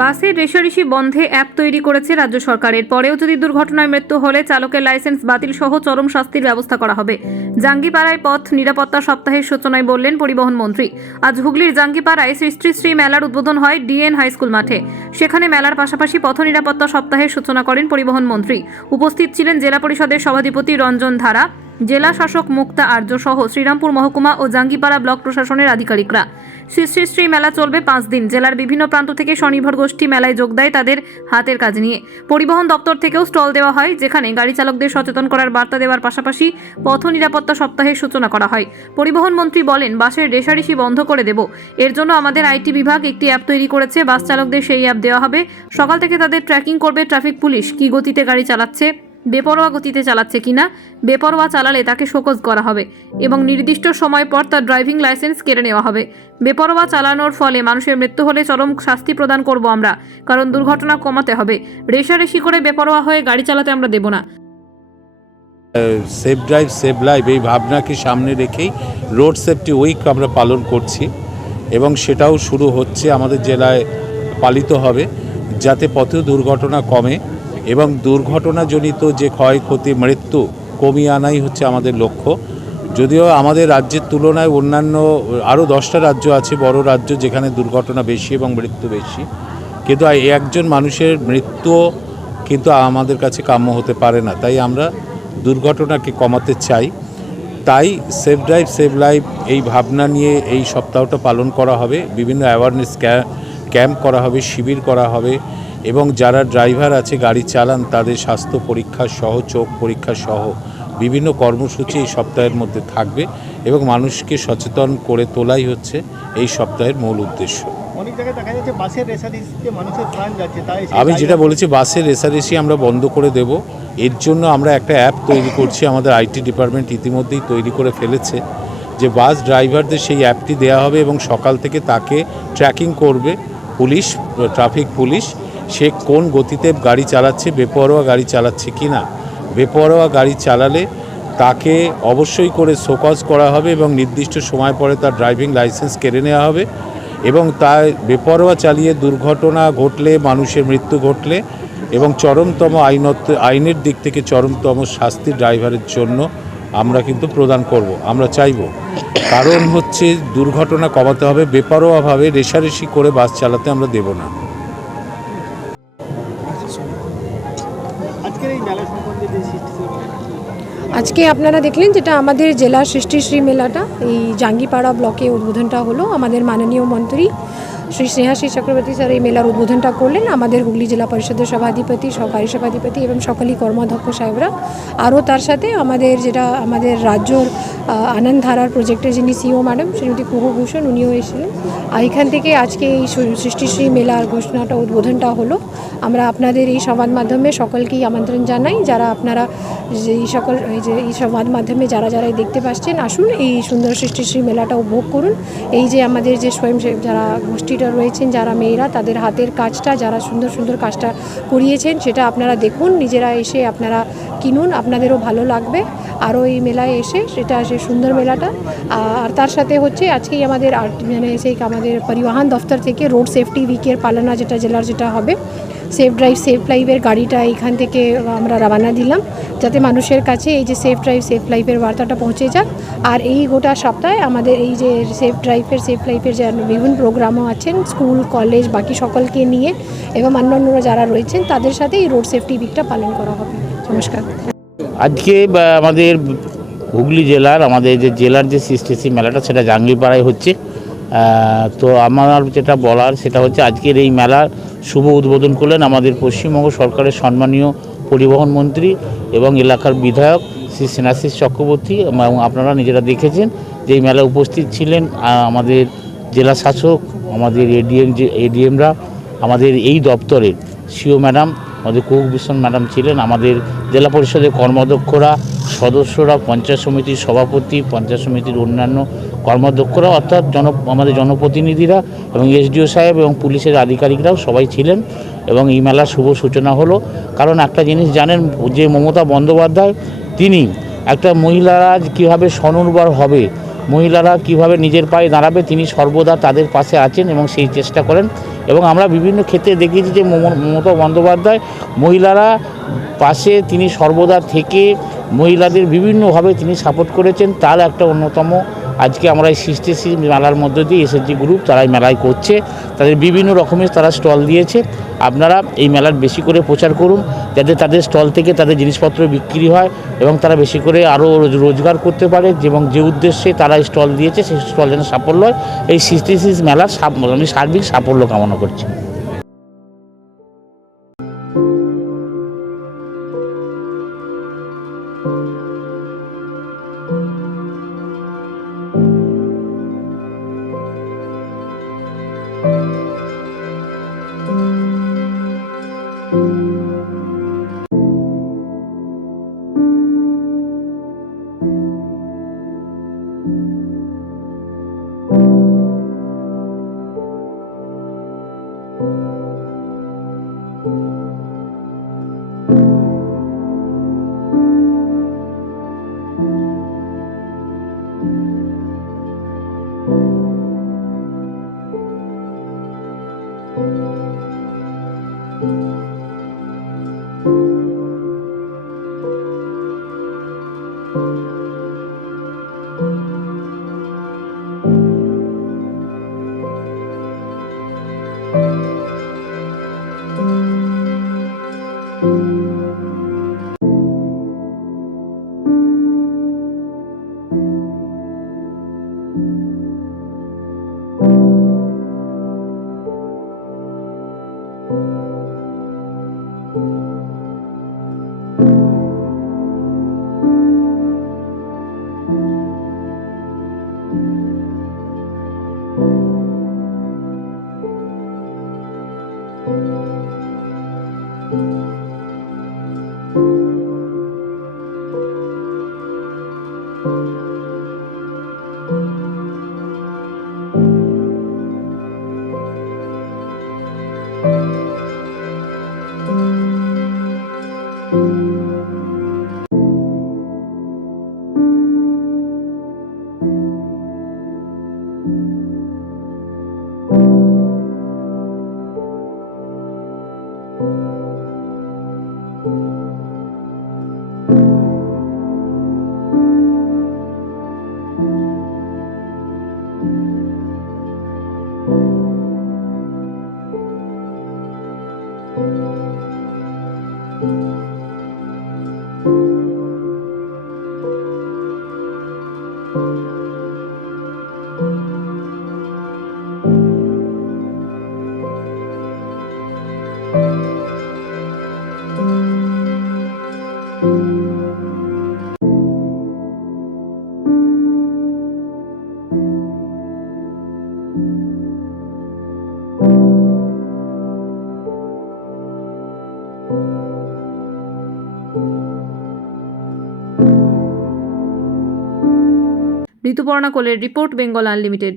বাসের রেশারেশি বন্ধে অ্যাপ তৈরি করেছে রাজ্য সরকারের পরেও যদি দুর্ঘটনায় মৃত্যু হলে চালকের লাইসেন্স বাতিল সহ চরম শাস্তির ব্যবস্থা করা হবে। জাঙ্গিপাড়ায় পথ নিরাপত্তা সপ্তাহের সূচনায় বললেন পরিবহন মন্ত্রী। আজ হুগলির জাঙ্গিপাড়ায় শ্রী শ্রী মেলার উদ্বোধন হয় ডিএন হাই স্কুল মাঠে। সেখানে মেলার পাশাপাশি পথ নিরাপত্তা সপ্তাহের সূচনা করেন পরিবহন মন্ত্রী। উপস্থিত ছিলেন জেলা পরিষদের সভাধিপতি রঞ্জন ধারা জেলা শাসক মুক্তা আর্য সহ শ্রীরামপুর মহকুমা ও জাঙ্গিপাড়া ব্লক প্রশাসনের আধিকারিকরা। শ্রী শ্রী শ্রী মেলা চলবে পাঁচ দিন। জেলার বিভিন্ন প্রান্ত থেকে স্বনির্ভর গোষ্ঠী মেলায় যোগ দেয় তাদের হাতের কাজ নিয়ে। পরিবহন দপ্তর থেকেও স্টল দেওয়া হয়, যেখানে গাড়ি চালকদের সচেতন করার বার্তা দেওয়ার পাশাপাশি পথ নিরাপত্তা সপ্তাহের সূচনা করা হয়। পরিবহন মন্ত্রী বলেন, বাসের রেশারেশি বন্ধ করে দেব। এর জন্য আমাদের আইটি বিভাগ একটি অ্যাপ তৈরি করেছে। বাস চালকদের সেই অ্যাপ দেওয়া হবে। সকাল থেকে তাদের ট্র্যাকিং করবে ট্রাফিক পুলিশ। কী গতিতে গাড়ি চালাচ্ছে বেপরোয়া গতিতে চালাচ্ছে কিনা, বেপরোয়া চালালে তাকে শোকজ করা হবে এবং নির্দিষ্ট সময় পর তার ড্রাইভিং লাইসেন্স কেড়ে নেওয়া হবে। বেপরোয়া চালানোর ফলে মানুষের মৃত্যু হলে চরম শাস্তি প্রদান করব আমরা, কারণ দুর্ঘটনা কমাতে হবে। রেশারেশি করে বেপরোয়া হয়ে গাড়ি চালাতে আমরা দেব না। সেফ ড্রাইভ সেভ লাইফ এই ভাবনাকে সামনে রেখেই রোড সেফটি উইক আমরা পালন করছি এবং সেটাও শুরু হচ্ছে আমাদের জেলায় পালিত হবে যাতে পথে দুর্ঘটনা কমে। এবং দুর্ঘটনাজনিত যে ক্ষয়ক্ষতি মৃত্যু কমিয়ে আনাই হচ্ছে আমাদের লক্ষ্য। যদিও আমাদের রাজ্যের তুলনায় অন্যান্য আরও দশটা রাজ্য আছে, বড় রাজ্য যেখানে দুর্ঘটনা বেশি এবং মৃত্যু বেশি। কিন্তু একজন মানুষের মৃত্যু কিন্তু আমাদের কাছে কাম্য হতে পারে না। তাই আমরা দুর্ঘটনাকে কমাতে চাই। তাই সেভ ড্রাইভ সেভ লাইফ এই ভাবনা নিয়ে এই সপ্তাহটা পালন করা হবে। বিভিন্ন অ্যাওয়ারনেস ক্যাম্প করা হবে, শিবির করা হবে। এবং যারা ড্রাইভার আছে গাড়ি চালান তাদের স্বাস্থ্য পরীক্ষা সহ চোখ পরীক্ষা সহ বিভিন্ন কর্মসূচি এই সপ্তাহের মধ্যে থাকবে এবং মানুষকে সচেতন করে তোলাই হচ্ছে এই সপ্তাহের মূল উদ্দেশ্য। আমি যেটা বলেছি বাসের রেসারেসি আমরা বন্ধ করে দেব। এর জন্য আমরা একটা অ্যাপ তৈরি করছি আমাদের আইটি ডিপার্টমেন্ট ইতিমধ্যেই তৈরি করে ফেলেছে যে বাস ড্রাইভারদের সেই অ্যাপটি দেওয়া হবে এবং সকাল থেকে তাকে ট্র্যাকিং করবে পুলিশ ট্রাফিক পুলিশ। সে কোন গতিতে গাড়ি চালাচ্ছে, বেপরোয়া গাড়ি চালাচ্ছে কি না বেপরোয়া গাড়ি চালালে তাকে অবশ্যই করে শোকজ করা হবে এবং নির্দিষ্ট সময় পরে তার ড্রাইভিং লাইসেন্স কেড়ে নেওয়া হবে এবং তার বেপরোয়া চালিয়ে দুর্ঘটনা ঘটলে, মানুষের মৃত্যু ঘটলে এবং চরমতম আইনত, আইনের দিক থেকে চরমতম শাস্তি ড্রাইভারের জন্য আমরা কিন্তু প্রদান করব, আমরা চাইব। কারণ হচ্ছে দুর্ঘটনা কমাতে হবে, বেপরোয়াভাবে রেশারেশি করে বাস চালাতে আমরা দেব না। আজকে আপনারা দেখলেন যেটা আমাদের জেলা সৃষ্টিশ্রী মেলাটা। এই জাঙ্গিপাড়া ব্লকে উদ্বোধনটা হলো আমাদের মাননীয় মন্ত্রী শ্রী স্নেহাশ্রী চক্রবর্তী স্যার এই মেলার উদ্বোধনটা করলেন আমাদের হুগলি জেলা পরিষদের সভাধিপতি সহকারী সভাধিপতি এবং সকলই কর্মাধ্যক্ষ সাহেবরা। আরও তার সাথে আমাদের যেটা আমাদের রাজ্যর আনন্দ ধারার প্রজেক্টের যিনি সিও ম্যাডাম, শ্রীমতী কুহুভূষণ উনিও এসেছিলেন। আর এখান থেকে আজকে এই সৃষ্টিশ্রী মেলার ঘোষণাটা, উদ্বোধনটা হলো। আমরা আপনাদের এই সংবাদ মাধ্যমে সকলকেই আমন্ত্রণ জানাই। যারা আপনারা যে এই সকল, এই যে এই সংবাদ মাধ্যমে যারা যারা দেখতে পাচ্ছেন, আসুন এই সুন্দর সৃষ্টিশ্রী মেলাটা উপভোগ করুন। এই যে আমাদের যে স্বয়ংসেবক যারা গোষ্ঠীটা রয়েছেন, যারা মেয়েরা, তাদের হাতের কাজটা, যারা সুন্দর সুন্দর কাজটা করিয়েছেন, সেটা আপনারা দেখুন, নিজেরা এসে আপনারা কিনুন, আপনাদেরও ভালো লাগবে। আরও এই মেলায় এসে, সেটা সে সুন্দর মেলাটা। আর তার সাথে হচ্ছে, আজকেই আমাদের মানে সেই আমাদের পরিবহন দফতর থেকে রোড সেফটি উইকের পালনা যেটা, জেলার যেটা হবে সেফ ড্রাইভ, সেফ লাইভের গাড়িটা এখান থেকে আমরা রওনা দিলাম। যাতে মানুষের কাছে এই যে সেফ ড্রাইভ, সেফ লাইফের বার্তাটা পৌঁছে যাক। আর এই গোটা সপ্তাহে আমাদের এই যে সেফ ড্রাইভের, সেফ লাইফের যে বিভিন্ন প্রোগ্রামও আছেন, স্কুল, কলেজ, বাকি সকলকে নিয়ে এবং অন্যান্যরা যারা রয়েছেন, তাদের সাথে এই রোড সেফটি উইকটা পালন করা হবে। নমস্কার। আজকে আমাদের হুগলি জেলার, আমাদের যে জেলার যে সিস্টেসি মেলাটা, সেটা জাঙ্গিপাড়ায় হচ্ছে। তো আমার যেটা বলার, সেটা হচ্ছে আজকের এই মেলার শুভ উদ্বোধন করলেন আমাদের পশ্চিমবঙ্গ সরকারের সম্মানীয় পরিবহন মন্ত্রী এবং এলাকার বিধায়ক শ্রী সেনাশিস চক্রবর্তী এবং আপনারা নিজেরা দেখেছেন যে এই মেলায় উপস্থিত ছিলেন আমাদের জেলা শাসক, আমাদের এডিএম, যে এডিএমরা, আমাদের এই দপ্তরের সিও ম্যাডাম আমাদের কুক ভূষণ ম্যাডাম ছিলেন, আমাদের জেলা পরিষদের কর্মাধ্যক্ষরা, সদস্যরা, পঞ্চায়েত সমিতির সভাপতি, পঞ্চায়েত সমিতির অন্যান্য কর্মাধ্যক্ষরা অর্থাৎ জন আমাদের জনপ্রতিনিধিরা এবং এসডিও সাহেব এবং পুলিশের আধিকারিকরাও সবাই ছিলেন এবং এই মেলার শুভ সূচনা হলো। কারণ একটা জিনিস জানেন, যে মমতা বন্দ্যোপাধ্যায়, তিনি একটা মহিলারা কীভাবে স্বনির্ভর হবে মহিলারা কীভাবে নিজের পায়ে দাঁড়াবে তিনি সর্বদা তাদের পাশে আছেন এবং সেই চেষ্টা করেন। এবং আমরা বিভিন্ন ক্ষেত্রে দেখেছি যে মম- মমতা বন্দ্যোপাধ্যায় মহিলারা পাশে তিনি সর্বদা থেকে মহিলাদের বিভিন্নভাবে তিনি সাপোর্ট করেছেন। তার একটা অন্যতম আজকে আমরা এই সৃষ্টিশীল মেলার মধ্য দিয়ে এসএসজি গ্রুপ, তারা মেলায় করছে। তাদের বিভিন্ন রকমের তারা স্টল দিয়েছে। আপনারা এই মেলার বেশি করে প্রচার করুন, যাতে তাদের স্টল থেকে তাদের জিনিসপত্র বিক্রি হয় এবং তারা বেশি করে আরও রোজগার করতে পারে এবং যে উদ্দেশ্যে তারা স্টল দিয়েছে, সেই স্টল যেন সাফল্য হয়। এই সৃষ্টিশীল মেলার আমি সার্বিক সাফল্য কামনা করছি। ঋতুপর্ণা কোলের রিপোর্ট বেঙ্গল আনলিমিটেড।